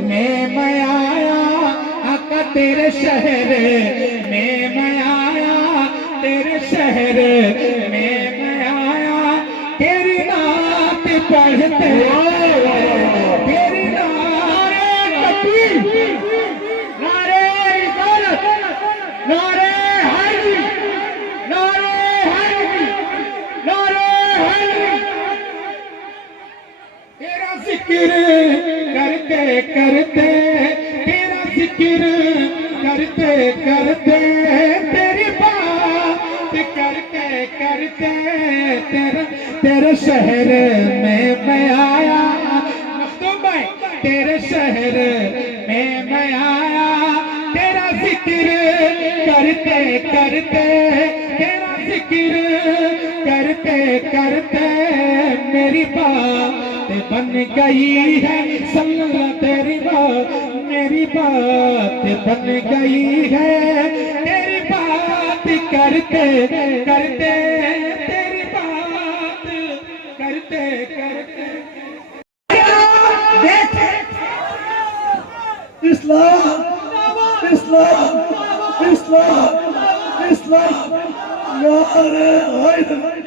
में मैं आया, आका तेरे शहर में मैं आया, तेरे शहर में मैं आया, तेरी नात पढ़ते, तेरी नारे तकबीर, नारे इबादत, नारे हैदरी, नारे हैदरी, नारे हैदरी। तेरा जिक्र करते करते, तेरा जिक्र करते करते, तेरी बात करते करते, तेरे शहर में मैं आया, मखदूम भाई तेरे शहर में मैं आया, तेरा जिक्र करते करते, तेरा जिक्र करते करते, मेरी बात बन गई है, सल्लल्लाहु तेरी बात, मेरी बात बन गई है, तेरी बात करते करते, तेरी बात करते करते। इस्लाम इस्लाम इस्लाम इस्लाम, नारे हैदरी,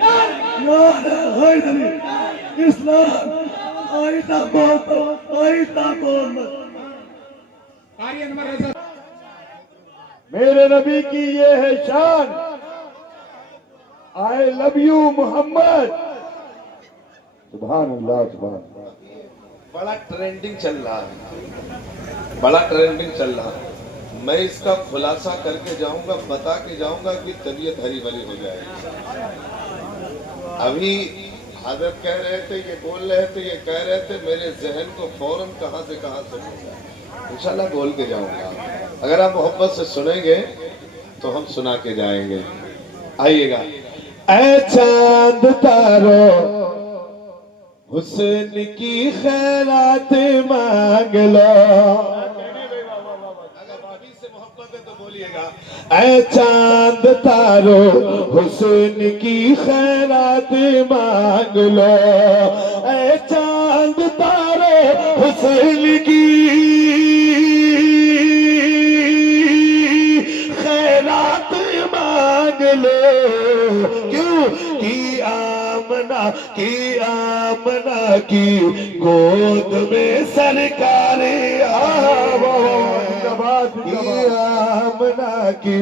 नारे हैदरी, इस्लाम आइता बोल, आइता बोल। मेरे नबी की ये है शान, आई लव यू मोहम्मद। सुभान अल्लाह, सुभान अल्लाह। बड़ा ट्रेंडिंग चल रहा है, बड़ा ट्रेंडिंग चल रहा है। मैं इसका खुलासा करके जाऊंगा, बता के जाऊंगा कि तबीयत हरी भरी हो जाएगी। अभी हजरत कह रहे थे, ये बोल रहे थे, ये कह रहे थे, मेरे जहन को फौरन कहां से हो गया। इंशाल्लाह बोल के जाऊंगा, अगर आप मोहब्बत से सुनेंगे तो हम सुना के जाएंगे। आइएगा। ऐ चांद तारो हुस्न की खैरात मांग लो, ऐ चांद तारो हुस्न की खैरात मांग लो, ऐ चांद तारो हुस्न की खैरात मांग लो। क्यों कि आमना की, आमना की गोद में सरकार आमना की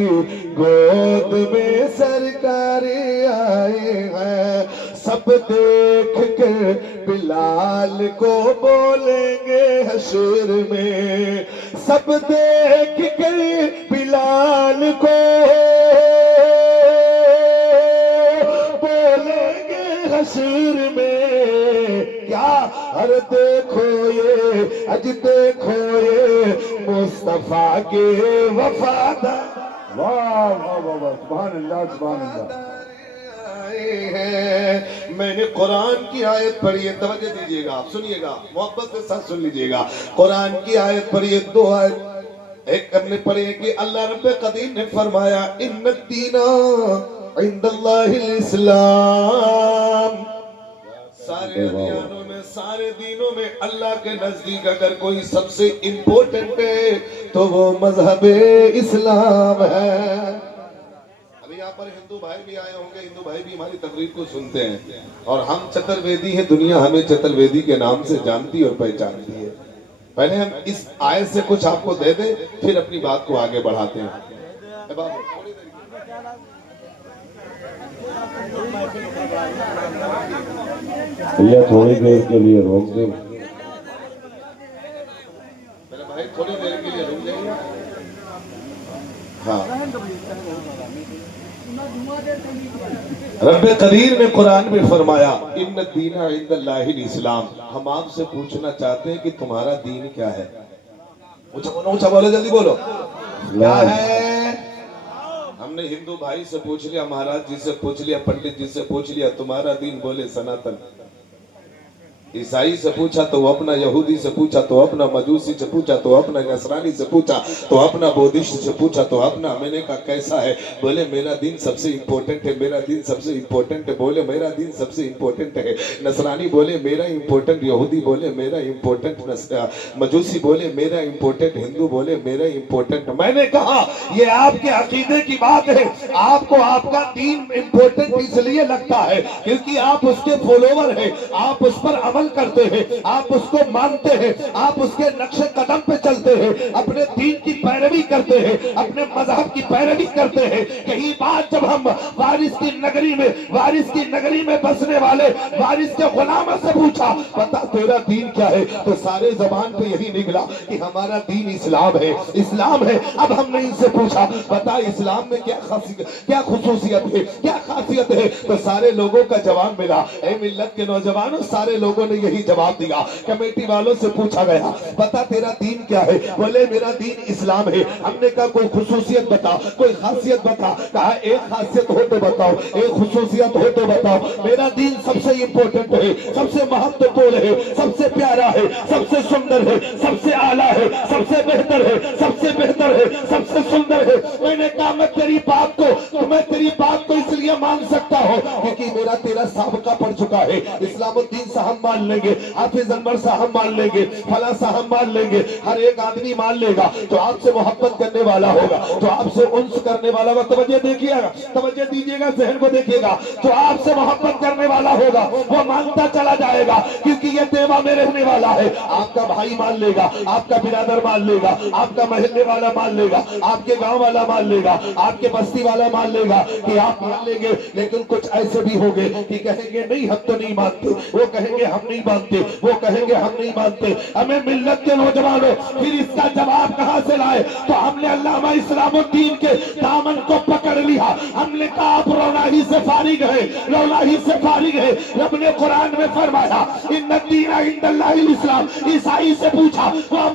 गोद में सरकार आए हैं। सब देख कर बिलाल को बोलेंगे हशर में, सब देख कर बिलाल को बोलेंगे हशर में। क्या अरे देखो ये, अज देखो ये मुस्तफा के वफादार। वाह वाह वाह वाह, सुभान अल्लाह, सुभान अल्लाह। मैंने कुरान की आयत पढ़ी है, तवज्जो दीजिएगा, आप सुनिएगा, मोहब्बत के साथ सुन लीजिएगा। कुरान की आयत पढ़ी है, 2 आयत। एक हमने पढ़ी है कि अल्लाह रब्बे कदीर ने फरमाया, इन्नद्दीना इंदल्लाहिल इस्लाम। सारे अदियानों में, सारे दीनों में अल्लाह के नजदीक अगर कोई सबसे इम्पोर्टेंट है तो वो मजहब इस्लाम है। अभी यहाँ पर हिंदू भाई भी आए होंगे, हिंदू भाई भी हमारी तकरीर को सुनते हैं, और हम चतुर्वेदी हैं, दुनिया हमें चतुर्वेदी के नाम से जानती और पहचानती है। पहले हम इस आयत से कुछ आपको दे दें, फिर अपनी बात को आगे बढ़ाते हैं। भैया थोड़ी देर के लिए रोक दे। मेरे भाई थोड़ी देर के लिए रुक जाइए। हाँ, रब्बे कदीर ने कुरान में फरमाया, इन्न दीना इंदल्लाहिल इस्लाम। हम आपसे पूछना चाहते हैं कि तुम्हारा दीन क्या है? ऊंचा बोलो, जल्दी बोलो, क्या है? हमने हिंदू भाई से पूछ लिया, महाराज जी से पूछ लिया, पंडित जी से पूछ लिया, तुम्हारा दीन बोले सनातन। ईसाई से पूछा तो अपना, यहूदी से पूछा तो अपना, मजूसी से पूछा तो अपना, नसरानी से पूछा तो अपना, बौद्धिस्ट से पूछा तो अपना। मैंने कहा कैसा है? बोले मेरा दिन सबसे इम्पोर्टेंट है, मेरा दिन सबसे इम्पोर्टेंट है। बोले मेरा दिन सबसे इम्पोर्टेंट है। नसरानी बोले मेरा इम्पोर्टेंट, यहूदी बोले मेरा इम्पोर्टेंट, मजूसी बोले मेरा इम्पोर्टेंट, हिंदू बोले मेरा इम्पोर्टेंट। मैंने कहा ये आपके अकीदे की बात है। आपको आपका दीन इम्पोर्टेंट इसलिए लगता है क्योंकि आप उसके फॉलोवर हैं, आप उस पर अमल करते हैं, आप उसको मानते हैं, आप उसके नक्शे कदम पे चलते हैं, अपने दीन की पैरवी करते हैं, अपने मजहब की पैरवी करते हैं। कहीं बात जब हम वारिस की नगरी में बसने वाले वारिस के गुलाम से पूछा बता तेरा दीन क्या है, तो सारे जबान पे यही निकला कि हमारा दीन इस्लाम है, इस्लाम है। अब हमने इनसे पूछा बता इस्लाम में क्या खुसूसियत है, क्या खासियत है, तो सारे लोगों का जवाब मिला। ए मिल्लत के नौजवानों, सारे लोगों ने यही जवाब दिया। कमेटी वालों से पूछा गया बता तेरा दीन क्या है, बोले मेरा दीन इस्लाम है। हमने कहा कोई खुसूसियत बता, कोई खासियत बता। कहा एक खासियत हो तो बताओ, एक खुसूसियत हो तो बताओ। मेरा दीन सबसे इंपॉर्टेंट है, सबसे महत्वपूर्ण है, सबसे प्यारा है, सबसे सुंदर है, सबसे आला है, सबसे बेहतर है, सबसे बेहतर है, सबसे सुंदर है। मैंने कहा मैं तेरी बात को इसलिए मान सकता हूँ क्योंकि मेरा तेरा साबका पड़ चुका है। इस्लामुद्दीन साहब मान लेंगे, हाफिज अनवर साहब मान लेंगे, फला साहब मान लेंगे, हर एक आदमी मान लेगा जो आपसे मोहब्बत करने वाला होगा, जो आपसे उन्स करने वाला होगा। तवज्जो देखिएगा, तवज्जो दीजिएगा, जहन को देखिएगा। जो आपसे मोहब्बत करने वाला होगा वो मानता चला जाएगा क्योंकि ये देवा में रहने वाला है। आपका भाई मान लेगा, आपका बिरादर मान लेगा, आपका महल्ले वाला मान लेगा, आपके गांव वाला मान लेगा, आपके बस्ती वाला मान लेगा कि आप मान लेंगे। लेकिन कुछ ऐसे भी होंगे कि कहेंगे नहीं हम तो नहीं मानते, वो कहेंगे हम नहीं मानते, वो कहेंगे हम नहीं मानते। हमें मिल्लत के नौजवानों फिर इसका जवाब कहां से लाए? तो हमने अल्लामा इस्लामुद्दीन के दामन को पकड़ लिया। हमने कहा आप रौलाही से फारिग है, रौलाही से फारिग है। रब ने कुरान में फरमाया इन्नद दीन इंदल्लाहिल इस्लाम। ईसाई से पूछा वो